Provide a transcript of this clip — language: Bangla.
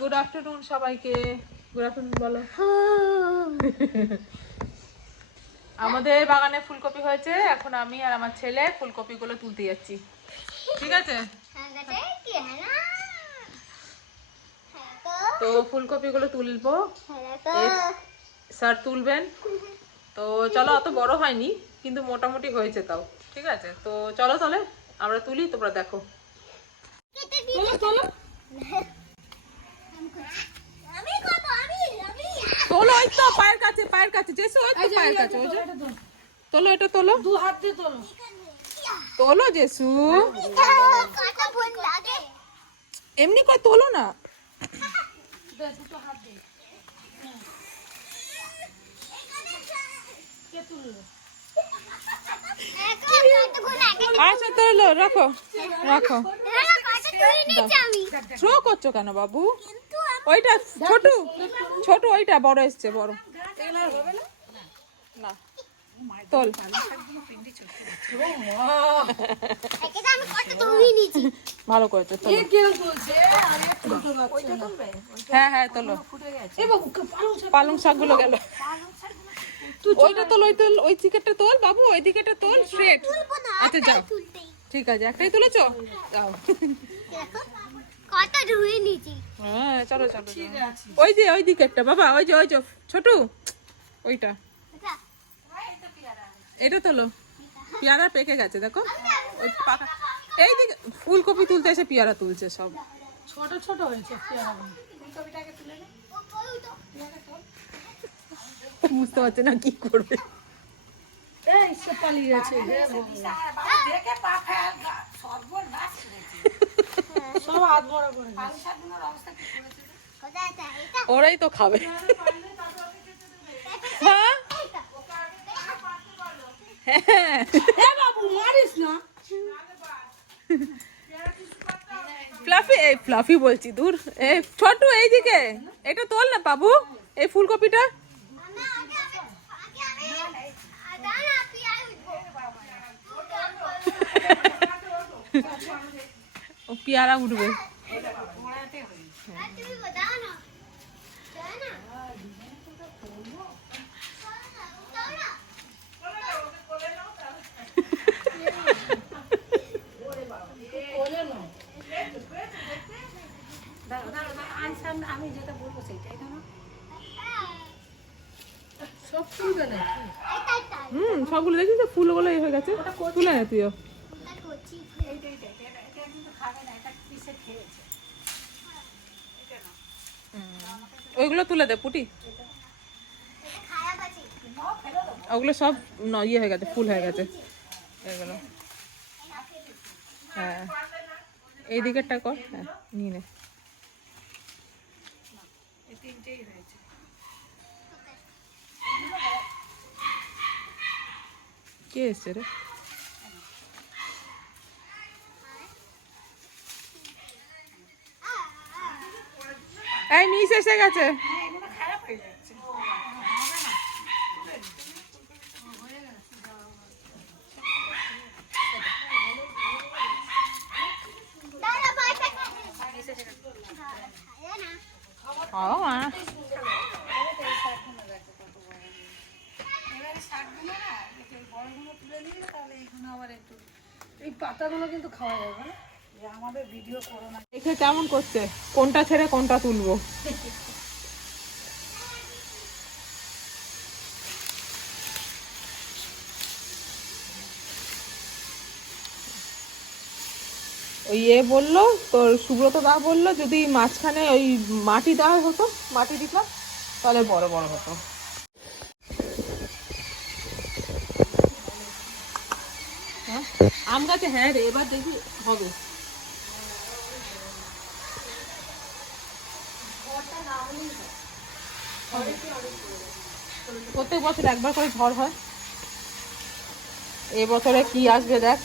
গুড আফটারনুন সবাইকে। গুড আফটারনুন বলো। আমাদের বাগানে ফুলকপি হয়েছে, এখন আমি আর আমার ছেলে ফুলকপিগুলো তুলতে যাচ্ছি। ঠিক আছে, তো ফুলকপিগুলো তুলবো, স্যার তুলবেন। তো চলো, অত বড় হয়নি কিন্তু মোটামুটি হয়েছে তাও। ঠিক আছে, তো চলো তাহলে আমরা তুলি, তোমরা দেখো। চলো তোলো, ওই তো পায়ের কাছে, পায়ের কাছে জেসু, ওই তো পায়ের কাছে। তোলো, এটা তোলো, দু হাত দিয়ে তোলো, তোলো জেসু, এমনি করে তোলো না। আচ্ছা তোলো, রাখো রাখো। থ্রো করছো কেন বাবু? ওইটা ছোট ছোট, ওইটা বড় এসছে, বড় না। তোল, ভালো করেছো। হ্যাঁ হ্যাঁ তোলো, পালং শাকগুলো গেল। ওইটা তোল, ওই তোল, ওই চিকেটটা তোল বাবু, ওই দিকেটা তোল স্ট্রেট। আচ্ছা যাও, ঠিক আছে, একটাই তুলেছো, যাও। হ্যাঁ চলো চলো, ওই যে ওই দিকেরটা বাবা, ওই যে ছোট ওইটা, এটা তোলো। পেয়ারা পেকে গেছে দেখো, ওই পাকা। এইদিকে ফুলকপি তুলতে এসে পেয়ারা তুলছে সব, ছোট ছোট হয়েছে বুঝতে পারছে না কি করবে। ওরাই তো খাবে। হ্যাঁ ফ্লাফি, এই ফ্লাফি বলছি, দূর। এই ছোট, এইদিকে এটা তোল না বাবু, এই ফুলকপিটা। ও পেয়ারা উঠবে। আমি যেটা বলবো সেটাই সবগুলো দেখি তো ফুলগুলো হয়ে গেছে, তুলে না তুইও। ওইগুলো তুলে দে পুটি, ওগুলো সব ইয়ে হয়ে গেছে, ফুল হয়ে গেছে এগুলো। হ্যাঁ এই দিকেরটা কর, হ্যাঁ নিয়ে নে। কে এসছে রে? এই মিস এসে গেছে। এই পাতাগুলো কিন্তু খাওয়া যাবে না, আমাদের ভিডিও করো না। দেখে কেমন করছে, কোনটা ছেড়ে কোনটা তুলবো। ওই বললো তোর সুব্রত দা বললো যদি মাঝখানে ওই মাটি দেওয়া হতো, মাটি দিতাম তাহলে বড় বড় হতো। হ্যাঁ আম গাছে, হ্যাঁ রে এবার দেখি হবে। প্রত্যেক বছর একবার করে ঝড় হয়, এবছরে কি আসবে দেখ।